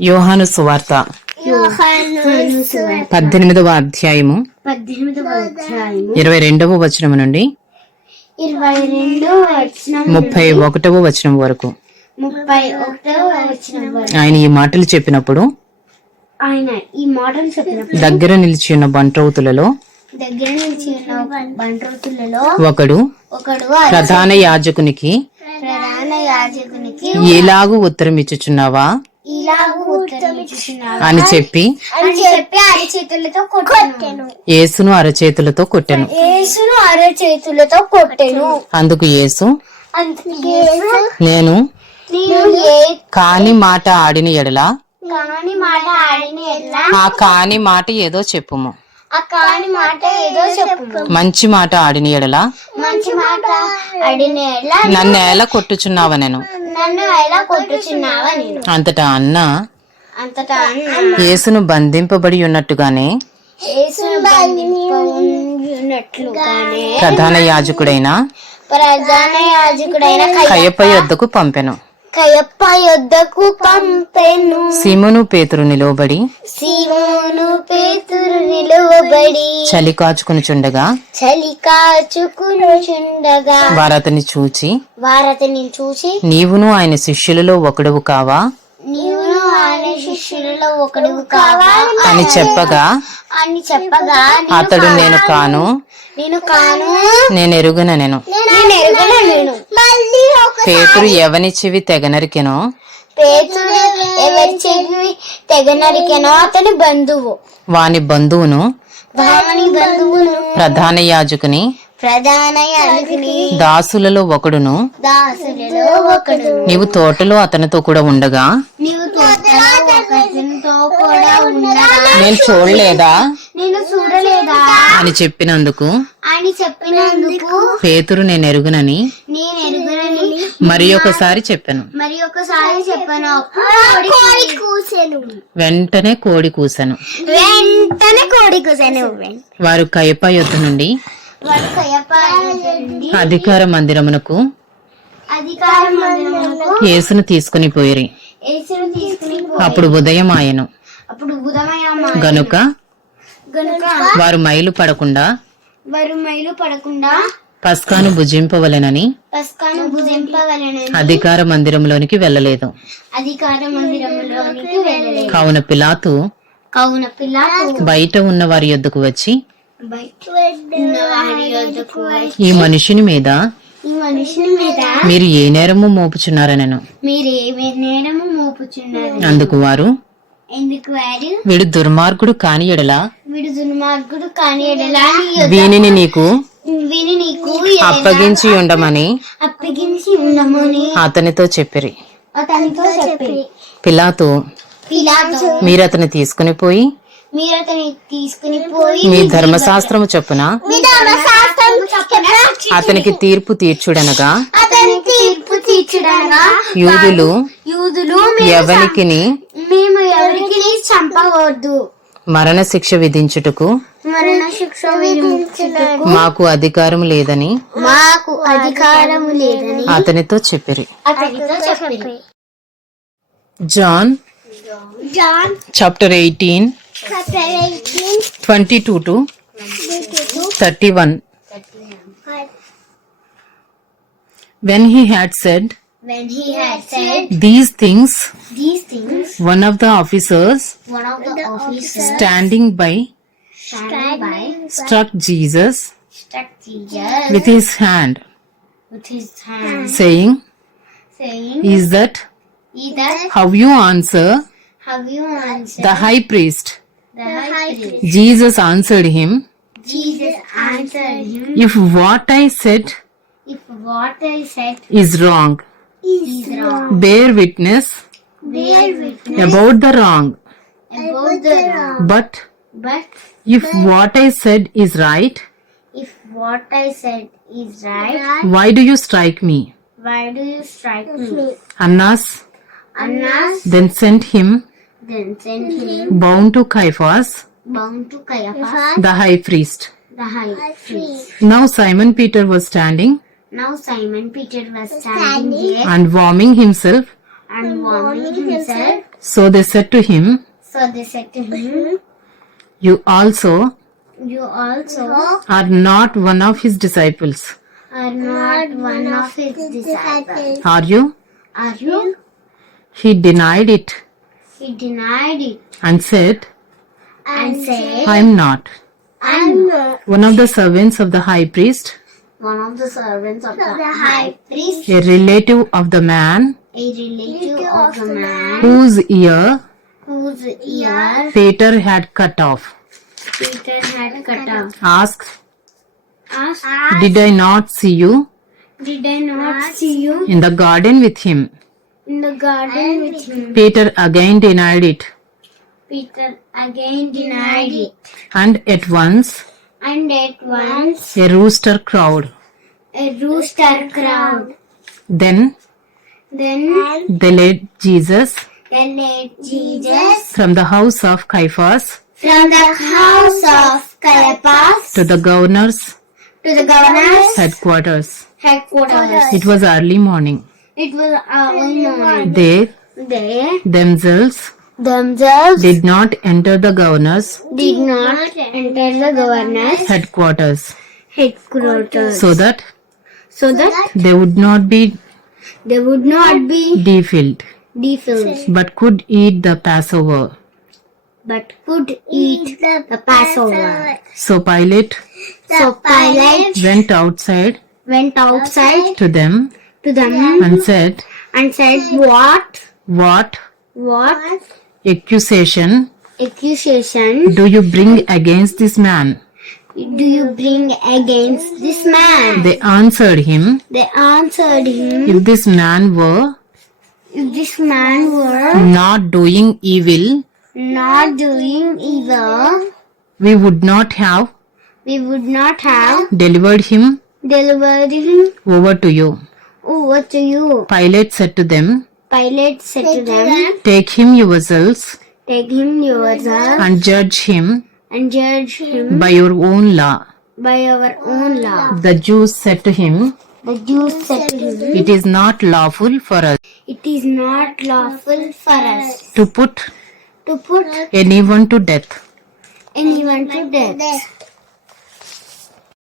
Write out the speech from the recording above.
యోహాను సువార్త పద్దెనిమిదవ అధ్యాయము ఇరవై రెండవ వచనము నుండి వచనం ముప్పై ఒకటవ వచనం వరకు. వచనం ఆయన ఈ మాటలు చెప్పినప్పుడు ఆయన ఈ మాటలు చెప్పినప్పుడు దగ్గర నిలిచి ఉన్న బంట్రౌతులలో దగ్గర నుంచి ఉన్న బంట్రోతులలో ఒకడు ఒకడు ప్రధాన యాజకునికి ప్రధాన యాజకునికి ఎలాగూ ఉత్తరం ఇచ్చుచున్నావా? అని చెప్పి కొట్టెను. యేసును అరచేతులతో కొట్టెను. యేసును అరి చేతులతో కొట్టెను. అందుకు యేసు నేను కాని మాట ఆడిన ఎడల కాని మాట ఆడిన ఆ కాని మాట ఏదో చెప్పుము. ఆ కాని మాట ఏదో చెప్పు మంచి మాట ఆడిన ఎడల మంచి మాట ఆడిన ఎట్లా నన్ను ఎలా కొట్టుచున్నావ నేను నన్ను ఎలా కొట్టుచున్నావా నేను? అంతటా అన్న. అంతటా అన్న. యేసును బంధింపబడి ఉన్నట్టుగానే. యేసును ప్రధాన యాజకుడైన ప్రధాన యాజకుడైన కయ్య- కయ్యప యొద్దకు పంపెను. కయ్యప్ప యొద్దకు పంపెను. సిమును పేతురు నిలువబడి సీమోను పేతురు నిలువబడి. చలి కాచుకునిచుండగా చలి కాచుకునుచుండగా వారతని చూచి వారతిని చూసి నీవును ఆయన శిష్యులలో ఒకడువు కావా? నీవును ఆయన శిష్యులలో ఒకడు కావా? అని చెప్పగా అని చెప్పగా అతడు నేను కాను. నేను కాను. నేను ఎరుగున నేను నేను ఎరుగను నేను పేతురు ఎవని చెవి తెగనరికెనో? పేతురు ఎవరి చెవి తెగ నరికెనో అతని బంధువు. వాని బంధువును? వాని బంధువును. ప్రధాన యాజకుని? ప్రధాన యాజకుని. దాసులలో ఒకడును? దాసులలో ఒకడు నీవు తోటలో అతనితో కూడా ఉండగా? నీవు తోటలో కూడా ఉండగా? నేను చూడలేదా? నేను చూడలేదా? అని చెప్పినందుకు? అని చెప్పినందుకు పేతురు నేను ఎరుగునని? మరి ఒకసారి చెప్పాను. మరి ఒకసారి చెప్పాను. కోడి కూసాను వెంటనే కోడి కూసెను. వెంటనే కోడి కూసాను వారు కయప యొద్ద నుండి అధికార మందిరమునకు అధికార మందిరమునకు యేసును తీసుకుని పోయిరి. అప్పుడు ఉదయం ఆయను అప్పుడు బుధమయమ్మ గనుక గనుక వారు మైలు పడకుండా వారు మైలు పడకుండా పస్కాను భుజింపవలెనని పస్కాను భుజింపవలనని అధికార మందిరంలోనికి వెళ్ళలేదు. అధికార మందిరములోనికి వెళ్ళలేదు. కావున పిలాతు కావున పిల్లలు బయట ఉన్న వారి యొద్దకు వచ్చి బయట ఉన్న వారి యొద్దకు వచ్చి, ఈ మనుషుని మీద ఈ మనుషుని మీద మీరు ఏ నేరము మోపుచున్నారనను? మీరు ఏమి నేరము మోపుచున్నారు అందుకు వారు ఎందుకు వారు? వీడు దుర్మార్గుడు కాని ఎడల వీడు దుర్మార్గుడు కాని ఎడలా నీ యొద్ద వీనిని నీకు నీకు అప్పగించి ఉండమని అప్పగించి ఉండమని అతనితో చెప్పిరి. అతనితో చెప్పి పిలాతు పిలాతో మీరు అతని తీసుకుని పోయి మీరు అతని తీసుకుని పోయి మీ ధర్మశాస్త్రము చొప్పున అతనికి తీర్పు తీర్చుడనగా అతని తీర్పు తీర్చడనగా యూదులు యూదులు ఎవనికిని మేము ఎవరికి చంపవద్దు. మరణ శిక్ష విధించుటకు మరణ శిక్ష విధించుటకు మాకు అధికారం లేదని మాకు అధికారం లేదని అతనితో చెప్పిరి. John John chapter eighteen twenty two to thirty one when he had said when he had said these things these things One of the officers One of the officers standing by standing by struck Jesus struck Jesus with his hand, with his hand, saying, saying, Is that that how you answer have you answered the high priest? the high priest?" Jesus answered him, Jesus answered him, If what I said If what I said is wrong, is wrong, bear witness about the wrong. about the wrong. But but if what I said is right, if what I said is right why do you strike me? why do you strike me? Annas. Annas. Then sent him. Then sent him. Bound to Caiaphas, bound to Caiaphas. The high priest. the high priest. Now Simon Peter was standing Now Simon Peter was standing there. and warming himself and warming himself So they said to him, So they said to him, mm-hmm. You also You also are not one of his disciples, are not one of his disciples. are you? Are you? He denied it He denied it. and said, and said, I am not. I'm not. One of the servants of the high priest, one of the servants of the high priest, a relative of the man a relative of the man whose ear? Whose ear? Peter had cut off, Peter had cut off. asked, Asked, Did I not see you? Did I not see you? In the garden with him? in the garden with him? Peter again denied it, Peter again denied it, and at once? And at once? A rooster crowed. a rooster crowed. Then Then they led Jesus they led Jesus from the house of Caiaphas from the house of Caiaphas to the governor's to the governor's headquarters. headquarters. It was early morning. It was early morning. They They themselves themselves did not enter the governor's did not enter the governor's headquarters headquarters so that so that they would not be they would not be defiled defiled but could eat the Passover. but could eat the Passover. So Pilate So Pilate went outside went outside to them to them and said, and said, What? What What accusation accusation do you bring against this man? Do you bring against this man? They answered him, They answered him, If this man were If this man were not doing evil, not doing evil, we would not have we would not have delivered him delivered him over to you. over to you. Pilate said to them, Pilate said to them, Take him yourselves Take him yourself and judge him and judge him by your own law. by our own law. The Jews said to him, The Jews said to him, It is not lawful for us It is not lawful for us to put to put anyone to death anyone to death